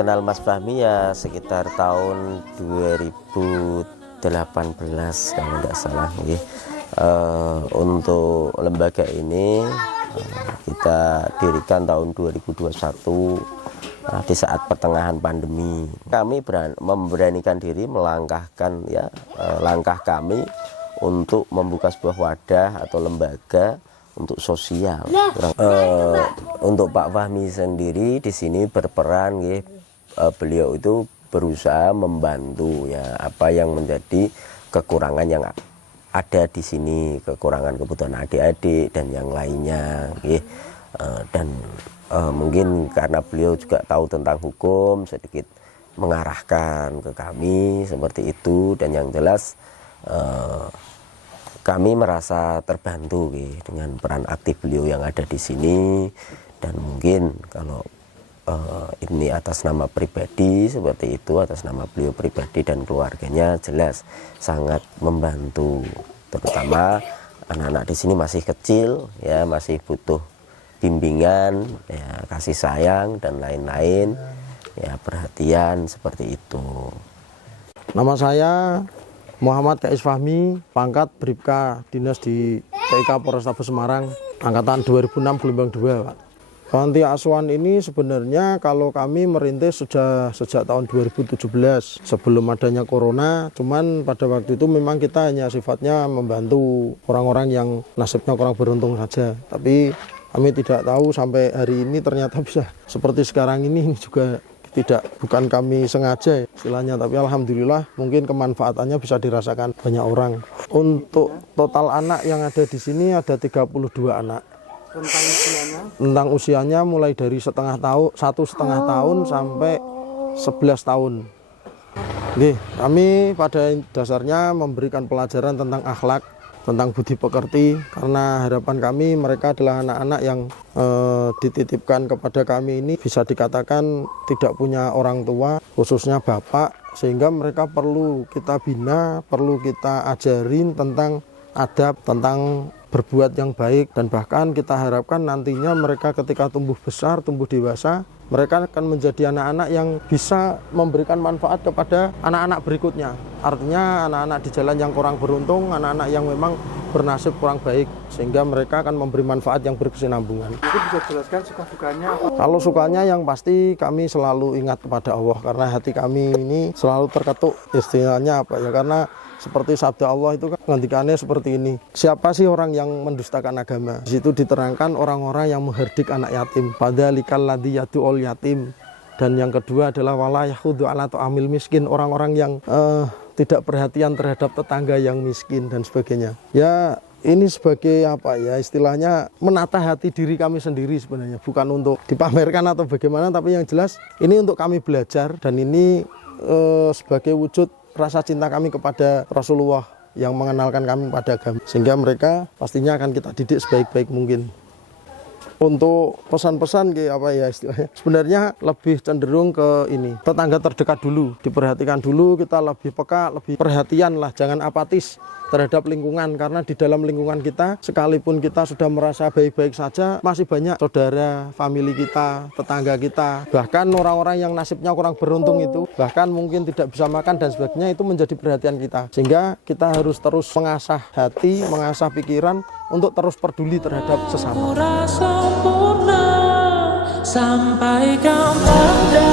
kenal Mas Fahmi ya sekitar tahun 2018 kalau tidak salah. Untuk lembaga ini kita dirikan tahun 2021 di saat pertengahan pandemi. Kami memberanikan diri melangkahkan langkah kami untuk membuka sebuah wadah atau lembaga untuk sosial. Untuk Pak Fahmi sendiri di sini berperan, beliau itu berusaha membantu apa yang menjadi kekurangan yang ada di sini, kekurangan kebutuhan adik-adik dan yang lainnya, dan mungkin karena beliau juga tahu tentang hukum, sedikit mengarahkan ke kami seperti itu. Dan yang jelas kami merasa terbantu dengan peran aktif beliau yang ada di sini. Dan mungkin kalau ini atas nama pribadi seperti itu, atas nama beliau pribadi dan keluarganya, jelas sangat membantu, terutama anak-anak di sini masih kecil masih butuh bimbingan, kasih sayang dan lain-lain, perhatian seperti itu. Nama saya Muhammad Kais Fahmi, pangkat Bribka, dinas di TK Polrestabes Semarang, angkatan 2006 gelombang 2, Pak. Panti asuhan ini sebenarnya kalau kami merintis sejak tahun 2017 sebelum adanya corona, cuman pada waktu itu memang kita hanya sifatnya membantu orang-orang yang nasibnya kurang beruntung saja. Tapi kami tidak tahu sampai hari ini ternyata bisa seperti sekarang ini juga bukan kami sengaja istilahnya, tapi alhamdulillah mungkin kemanfaatannya bisa dirasakan banyak orang. Untuk total anak yang ada di sini ada 32 anak. Tentang usianya mulai dari 1,5 tahun sampai 11 tahun. Kami pada dasarnya memberikan pelajaran tentang akhlak, tentang budi pekerti, karena harapan kami mereka adalah anak-anak yang dititipkan kepada kami ini bisa dikatakan tidak punya orang tua, khususnya bapak, sehingga mereka perlu kita bina, perlu kita ajarin tentang adab, tentang berbuat yang baik. Dan bahkan kita harapkan nantinya mereka ketika tumbuh besar, tumbuh dewasa, mereka akan menjadi anak-anak yang bisa memberikan manfaat kepada anak-anak berikutnya. Artinya anak-anak di jalan yang kurang beruntung, anak-anak yang memang bernasib kurang baik, sehingga mereka akan memberi manfaat yang berkesinambungan. Itu bisa jelaskan suka dukanya apa? Kalau sukanya yang pasti kami selalu ingat kepada Allah, karena hati kami ini selalu terketuk, istilahnya apa ya, karena seperti sabda Allah itu kan ngendikannya seperti ini. Siapa sih orang yang mendustakan agama? Di situ diterangkan orang-orang yang mengherdik anak yatim. Padzalikal ladzi yad'ul yatim. Dan yang kedua adalah wala yahudu ala ta'amil miskin, orang-orang yang tidak perhatian terhadap tetangga yang miskin dan sebagainya. Ya, ini sebagai apa ya, istilahnya menata hati diri kami sendiri sebenarnya, bukan untuk dipamerkan atau bagaimana, tapi yang jelas ini untuk kami belajar, dan ini sebagai wujud rasa cinta kami kepada Rasulullah yang mengenalkan kami pada agama, sehingga mereka pastinya akan kita didik sebaik-baik mungkin. Untuk pesan-pesan apa ya istilahnya, sebenarnya lebih cenderung ke ini, tetangga terdekat dulu, diperhatikan dulu, kita lebih peka, lebih perhatian lah, jangan apatis terhadap lingkungan, karena di dalam lingkungan kita sekalipun kita sudah merasa baik-baik saja, masih banyak saudara, famili kita, tetangga kita, bahkan orang-orang yang nasibnya kurang beruntung itu, bahkan mungkin tidak bisa makan dan sebagainya, itu menjadi perhatian kita, sehingga kita harus terus mengasah hati, mengasah pikiran untuk terus peduli terhadap sesama. Sampai kapan